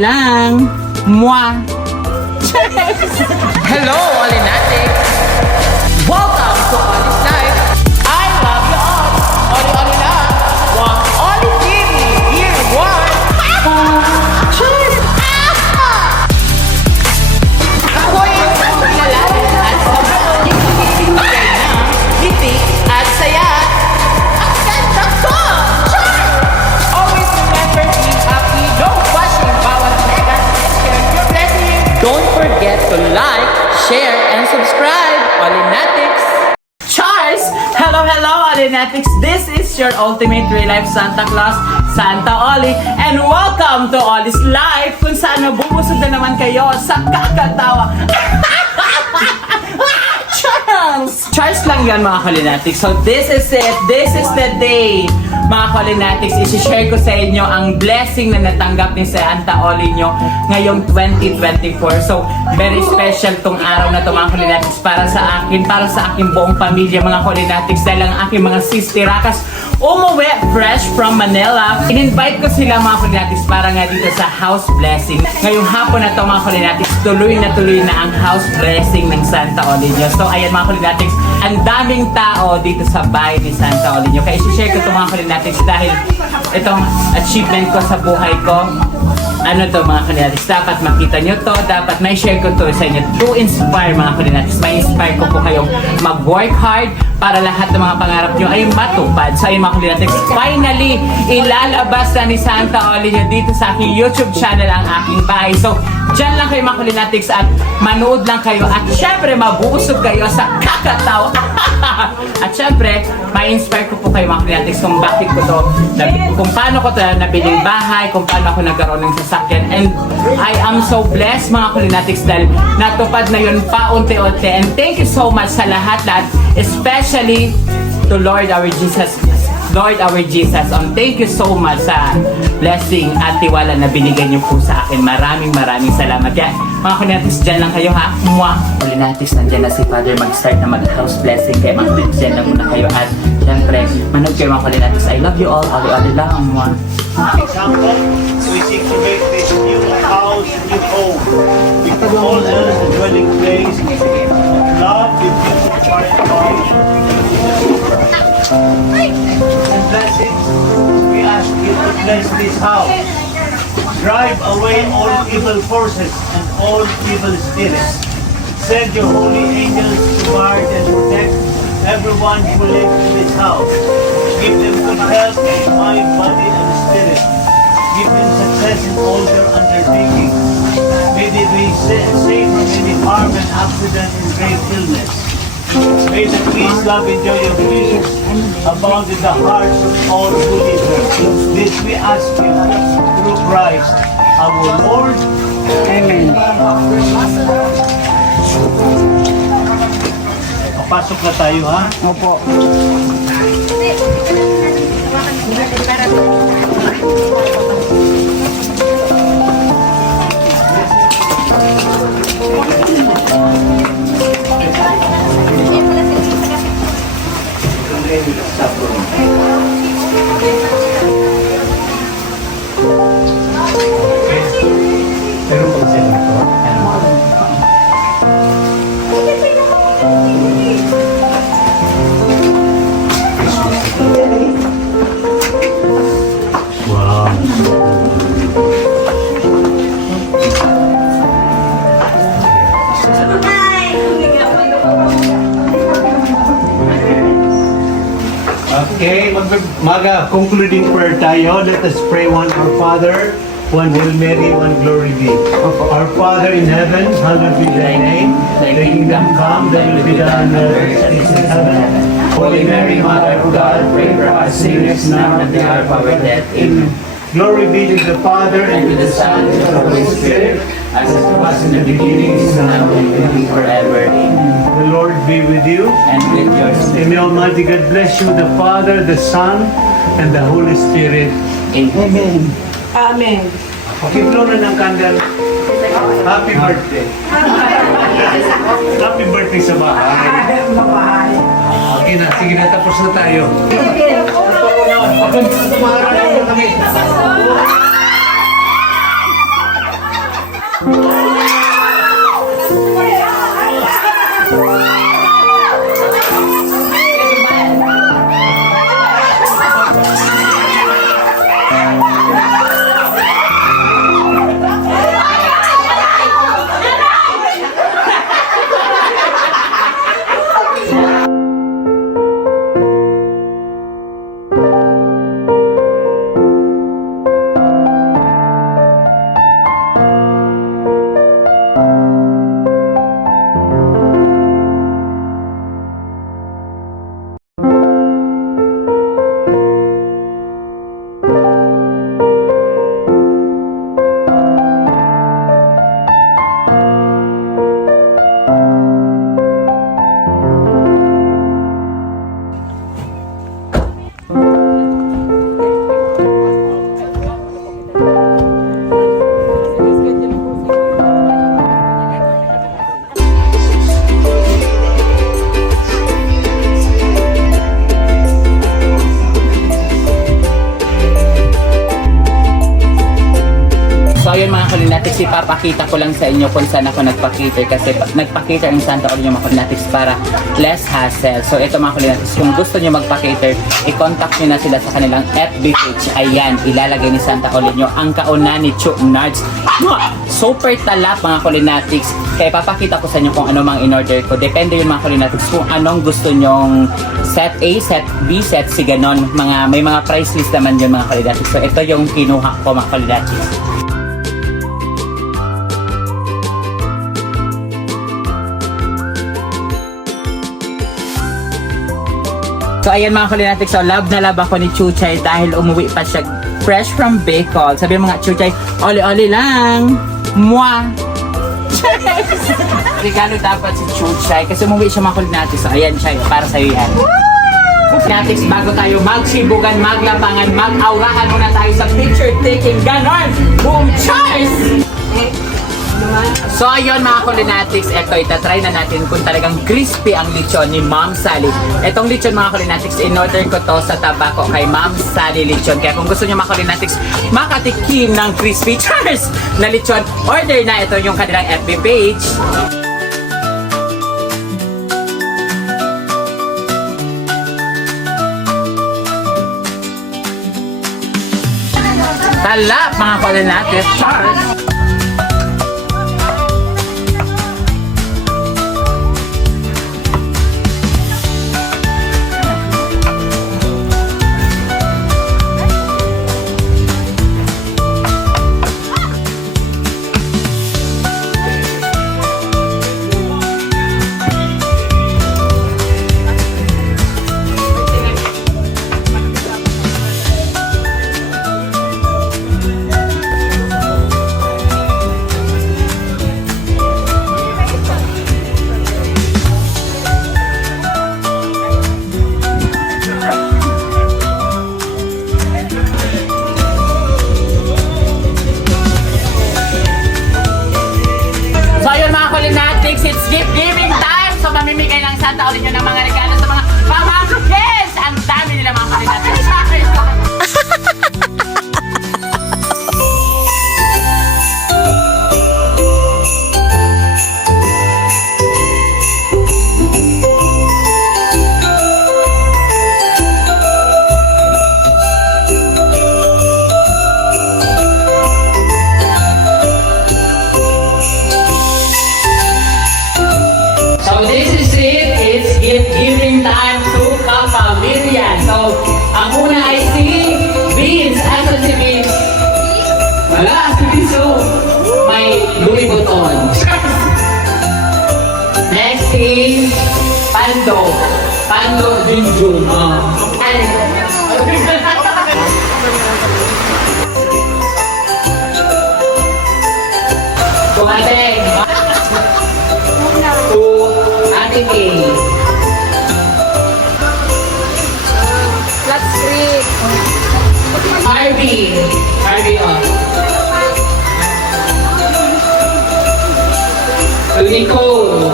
Lang. Mwah. Hello, Olinatic! Welcome to Oli's Life! I love you all! Oli Oli na! One Oli TV! Year 1! Cheers! Ako yung kilalanin at sobrang ngiti-ngiti na ngiti at saya. Ang ganda ko! Cheers! Always remember being happy, no bashing, bawal negat, and share your blessing. Don't forget to like, share, and subscribe. Olinatics! Charles! Hello, hello, Olinatics! This is your ultimate real-life Santa Claus, Santa Oli, and welcome to Oli's Life, kung saan nabubusog na naman kayo sa kakatawa. Charles! Charles lang yan, mga Olinatics. So this is it. This is the day, mga Olinatics. Isi-share ko sa inyo ang blessing na natanggap ni Santa Oli nyo ngayong 2024. So very special tong araw na to, mga Olinatics, para sa akin, para sa aking buong pamilya, mga Olinatics, dahil ang aking mga sisterakas umuwi fresh from Manila. In-invite ko sila, mga Olinatics, para nga dito sa house blessing. Ngayong hapon na to, mga Olinatics, tuloy na ang house blessing ng Santa Oli nyo. So ayan, mga Olinatics, ang daming tao dito sa bahay ni Santa Oli nyo. Kaya isi-share ko ito, mga Olinatics, dahil itong achievement ko sa buhay ko. Ano to, mga Olinatics, dapat makita nyo to, dapat may share ko to sa inyo to inspire, mga Olinatics. May inspire ko po kayong mag-work hard para lahat ng mga pangarap nyo ay matupad. So ayun, mga Olinatics, finally ilalabas na ni Santa Oli nyo dito sa aking YouTube channel ang aking bahay. So dyan lang kayo, mga Olinatics, at manood lang kayo, at syempre mabusog kayo sa kakatawa. At syempre may inspire ko po kayo, mga Olinatics, kung bakit ko to, kung paano ko to nabiling bahay, kung paano ako nagkaroon ng sasakyan. And I am so blessed, mga Olinatics, dahil natupad na yun paunti-unti. And thank you so much sa lahat-lahat, especially to Lord our Jesus. Lord our Jesus, thank you so much sa blessing at tiwala na binigay niyo po sa akin. Maraming salamat. Kaya mga Olinatics, dyan lang kayo, ha? Mwah! Olinatics, nandyan na si Father mag-start na mag-house blessing. Kaya mga Olinatics, dyan lang muna kayo. At syempre, manood kayo, mga Olinatics. I love you all. Oli lang. Mwah! Example, we seek to make this new house, new home. We can all else a dwelling place of love, with beautiful and blessings. We ask you to bless this house. Drive away all evil forces and all evil spirits. Send your holy angels to guard and protect everyone who lives in this house. Give them good health in mind, body, and spirit. Give them success in all their undertakings. May they be safe from any harm and accident and great illness. May the peace, love, and joy of Jesus abound in the hearts of all who live here. This we ask you through Christ, our Lord. Amen. Papasok na tayo, ha? Opo. Pero pag sila ito, okay, concluding prayer tayo. Let us pray one Our Father, one Hail Mary, one Glory be. Our Father in heaven, hallowed be thy name. Thy kingdom come, thy will be done on earth as it is in heaven. Holy Mary, Mother of God, pray for us sinners now and at the hour of our death. Amen. Glory be to the Father, And to the Son, and to the Holy Spirit, as it was in the beginning, is now, and will be forever. Amen. the Lord be with you. And with your spirit. And may Almighty God bless you, the Father, the Son, and the Holy Spirit. Amen. Amen. Pakiblo na ng candle. Happy birthday. Happy birthday sa bahay. Mabahay. Okay na, sige na, tapos na tayo. Tumaharap na kami. So ayun mga Kalinatics, ipapakita ko lang sa inyo kung saan ako nagpa-cater kasi nagpa-cater ang Santa Olivia mga Kalinatics para less hassle. So ito mga Kalinatics, kung gusto nyo magpa-cater, i-contact nyo na sila sa kanilang FB page. Ayan, ilalagay ni Santa Olivia ang kauna ni Chuck Nards. Super talap mga Kalinatics. Kaya papakita ko sa inyo kung ano mang in-order ko. Depende yun mga Kalinatics kung anong gusto nyong set A, set B, set C, ganon. May mga price list naman yun mga Kalinatics. So ito yung kinuha ko mga Kalinatics. So ayan mga Kalinatics, so love na love ako ni Chuchay dahil umuwi pa siya fresh from Bicol. Sabi mga Chuchay, oli-oli lang. Mwah! Regalo dapat si Chuchay kasi umuwi siya mga Kalinatics. So ayan siya, para sa'yo yan. Kalinatics, bago tayo magsibugan, maglabangan, mag-aurahan muna tayo sa picture taking. Ganon! Boom! Cheers! So ayun mga Kalinatics, eto itatry na natin kung talagang crispy ang lechon ni Ma'am Sally. Etong lechon mga Kalinatics, in-order ko to sa tabako kay Ma'am Sally Lechon. Kaya kung gusto nyo mga Kalinatics makatikim ng crispy cheers na lechon, order na. Ito yung kanilang FB page. Talap mga Kalinatics, cheers! It's gift giving time! So mamimigay ng Santa Olivia ng mga regalo sa mga pamangkin! Ang dami nila mga Kalinatics. Giving time to kapamilya. So, ang una ay si Beans. Aso si Beans? Wala, si Beans. So, may Louis Vuitton. Next is Pando. Pando Junjun. Kumateng. To Ate Kay. Harvey on. To Nicole.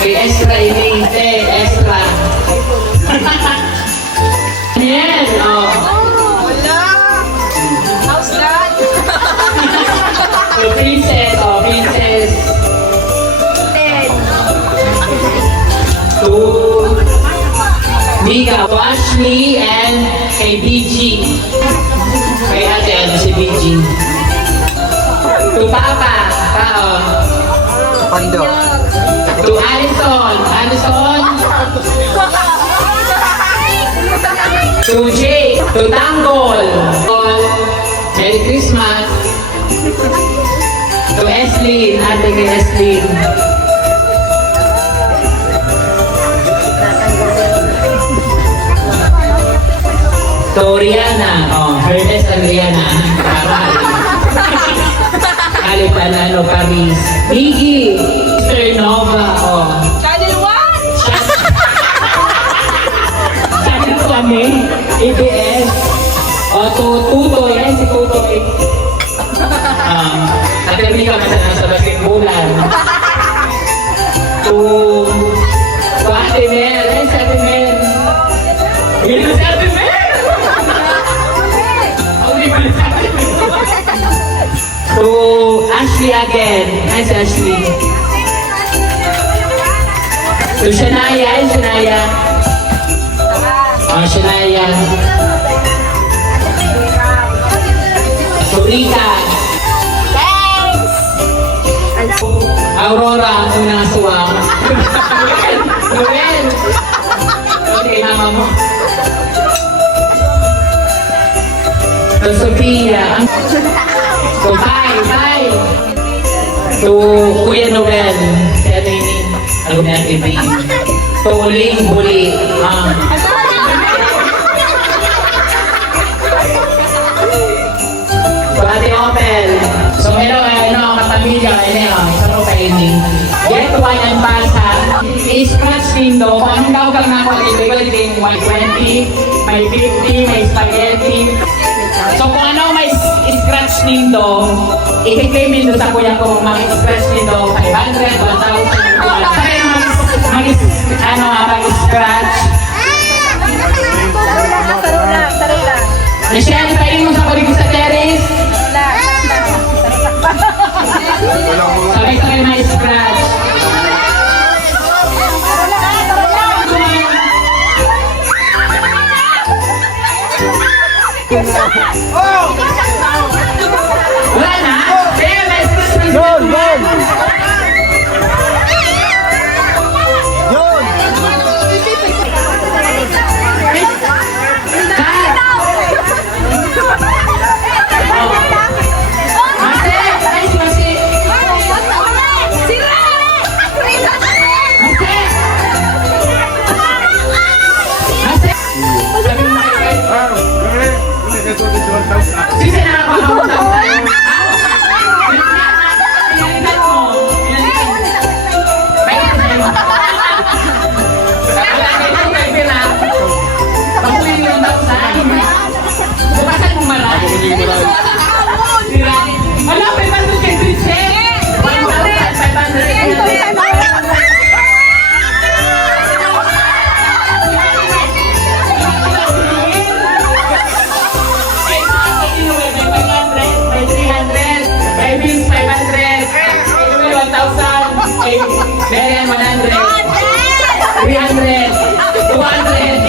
Kay Estra Ininte, Estra. Yes, oh. Wala! How's that? To Princess, oh, Princess. To Mika, to Ashley, and kay BG. Kay ate, ano si BG. To Papa, Pao. Pando. To Alison, Alison. To Jay, to Tanggol. Merry Christmas. To Eslyn, ate kay Eslyn. To Rihanna, oh, Hermes and Rihanna. Alipan, ano, Paris. Biggie, Mr. Nova, oh. Channel 1! Channel kami, ABS. O, to Tutoy, yan si Tutoy. Natipili ka masana sa basketballan. To Ate Mel, yan si Ate Mel. Yun si Ate Mel! again. Nice, Ashley. So, Shania. Shania. Oh, Shania. So, Rika. Aurora, ang unang aswang. Noel. Okay, mama mo. So, Sophia. So, bye. So, Kuya Noel. Si ano yun? Ano na yung TV? So, buli. So, Ate Opel. So, hello, kapamilya, isa po sa ini. Get to wine and pass, ha? I-scratch window. Kung anong tawag na ako, ito may 20, may 50, may spaghetti. So, kung ano may scratch window, i-claim nito sa kuya ko, mag-scratch window, 500, 1,000, mag-scratch. Michelle, kain mo sa kulig sa terrace. Sabay-sabay mag-scratch. Wala na? Kaya ma-scratch mo. Yun! Sisi na ako ang tawag. Pinalitan mo. Bakit sa'yo? Wala kayo kay Pila. Pakuhin yung tawag. Bukasan mo malaki. Wala, 500 kay Trisha. 1,500. Berian 100, 300, 200.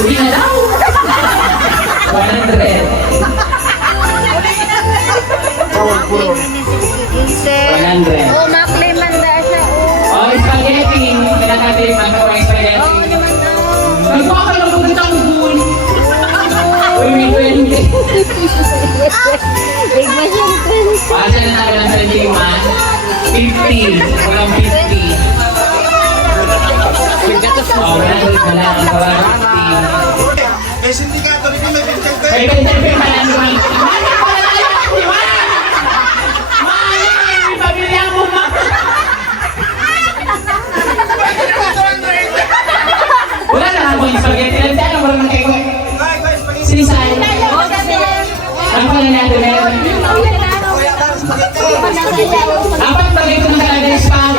Hindi na daw. 100. 100. Oh, maklaim manda siya. Oh, spaghetti. Pinakatilim ang gawang spaghetti. Oo naman na. Nagkuha ka ng magandang goon. Uy, may 20. Big machine twins. Asa na namin ang saliman? 50. Walang 50. Oh, 100 na lang. Walang 50. May sindikato rin may bintang kayo. May bintang pa lang naman. Mami, wala na lang. Iwan! Mami, may pamilya mo, ma. Wala na ako yung spaghetti. Ano mo rin kayo? Sinisay. Ano pa na natin meron? Apat bagay ko na talaga yung spam.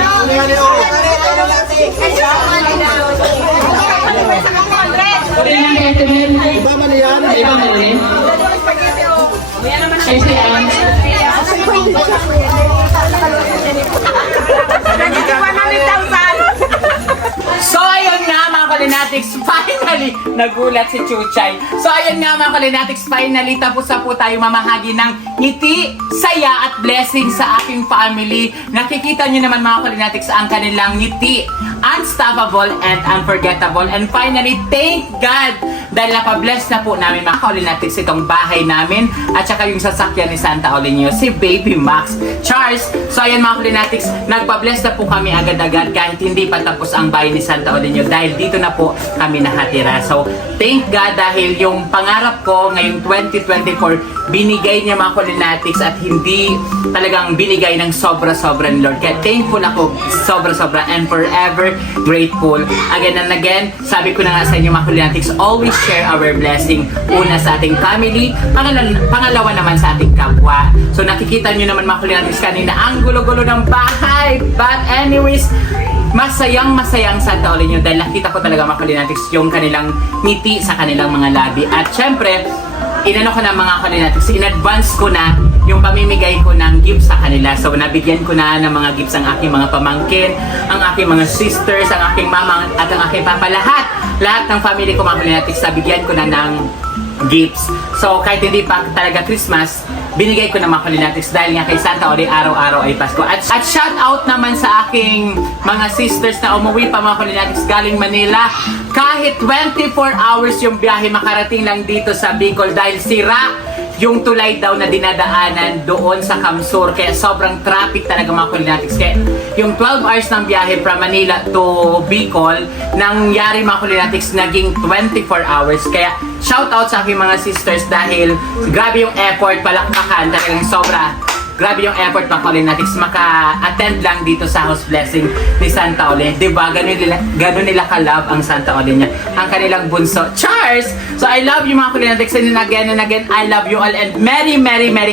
tingin. Iba mali yan. Iba mali. Ay, siya. So ayun nga mga Kalinatics, finally nagulat si Chuchay. So ayun nga mga Kalinatics, finally tapos na po tayo mamahagi ng ngiti, saya at blessing sa aking family. Nakikita nyo naman mga Kalinatics ang kanilang ngiti, unstoppable and unforgettable. And finally, thank God dahil napabless na po namin mga Kalinatics itong bahay namin at saka yung sasakyan ni Santa Olinio, si Baby Max Charles. So ayun mga Kalinatics, nagpabless na po kami agad-agad kahit hindi pa tapos ang bahay ni Santa Olinio dahil dito na po kami nakatira. So thank God dahil yung pangarap ko ngayong 2024 binigay niya mga Kalinatics at hindi talagang binigay ng sobra-sobra ni Lord. Kaya thankful ako sobra-sobra and forever grateful. Again and again, sabi ko na nga sa inyo mga Kalinatics, always share our blessing. Una sa ating family, pangalawa naman sa ating kapwa. So nakikita nyo naman mga Kalinatics kanina ang gulo-gulo ng bahay. But anyways, masayang Santa Olinio dahil nakita ko talaga mga Kalinatics yung kanilang ngiti sa kanilang mga labi. At syempre, inano ko na mga Kalinatics, in advance ko na yung pamimigay ko ng gifts sa kanila. So nabigyan ko na ng mga gifts ang aking mga pamangkin, ang aking mga sisters, ang aking mama at ang aking papa. Lahat ng family ko mga Kalinatics, nabigyan ko na ng gifts. So kahit hindi pa talaga Christmas, binigay ko na mga Kalinatics dahil nga kay Santa Oli araw-araw ay Pasko. At shout out naman sa aking mga sisters na umuwi pa mga Kalinatics galing Manila. Kahit 24 hours yung biyahe, makarating lang dito sa Bicol dahil sira yung tulay daw na dinadaanan doon sa Kamsur. Kaya sobrang traffic talaga mga Kalinatics. Kaya yung 12 hours ng biyahe from Manila to Bicol, nangyari mga Kalinatics, naging 24 hours. Kaya shout out sa aking mga sisters dahil grabe yung effort, palakpakan, talagang sobra. Grabe yung effort mga Kalinatics maka-attend lang dito sa house blessing ni Santa Oli. Diba? Ganun nila ka-love ang Santa Oli niya. Ang kanilang bunso. Cheers! So I love you mga Kalinatics, and again, I love you all, and Merry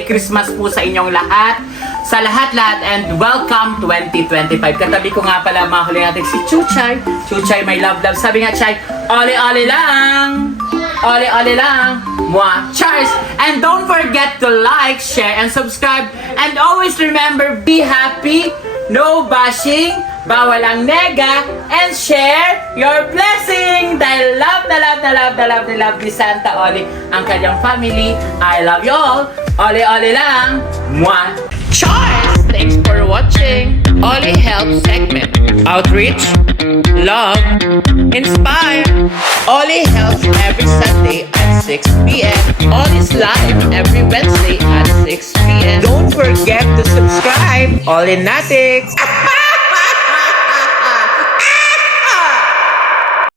Christmas po sa inyong lahat. Sa lahat-lahat, and welcome 2025. Katabi ko nga pala mga Kalinatics si Chuchay. Chuchay, my love. Sabi nga, Chay, oli lang! Oli lang! Mwah! Cheers! And don't forget to like, share, and subscribe. And always remember, be happy, no bashing, bawal ang nega, and share your blessing! Dahil love ni Santa Oli ang kanyang family. I love you all! Oli lang! Mwah! Cheers! Thanks for watching Oli Help segment. Outreach, love, inspire. Oli helps every Sunday at 6 p.m. Oli's live every Wednesday at 6 p.m. Don't forget to subscribe. Olinatics!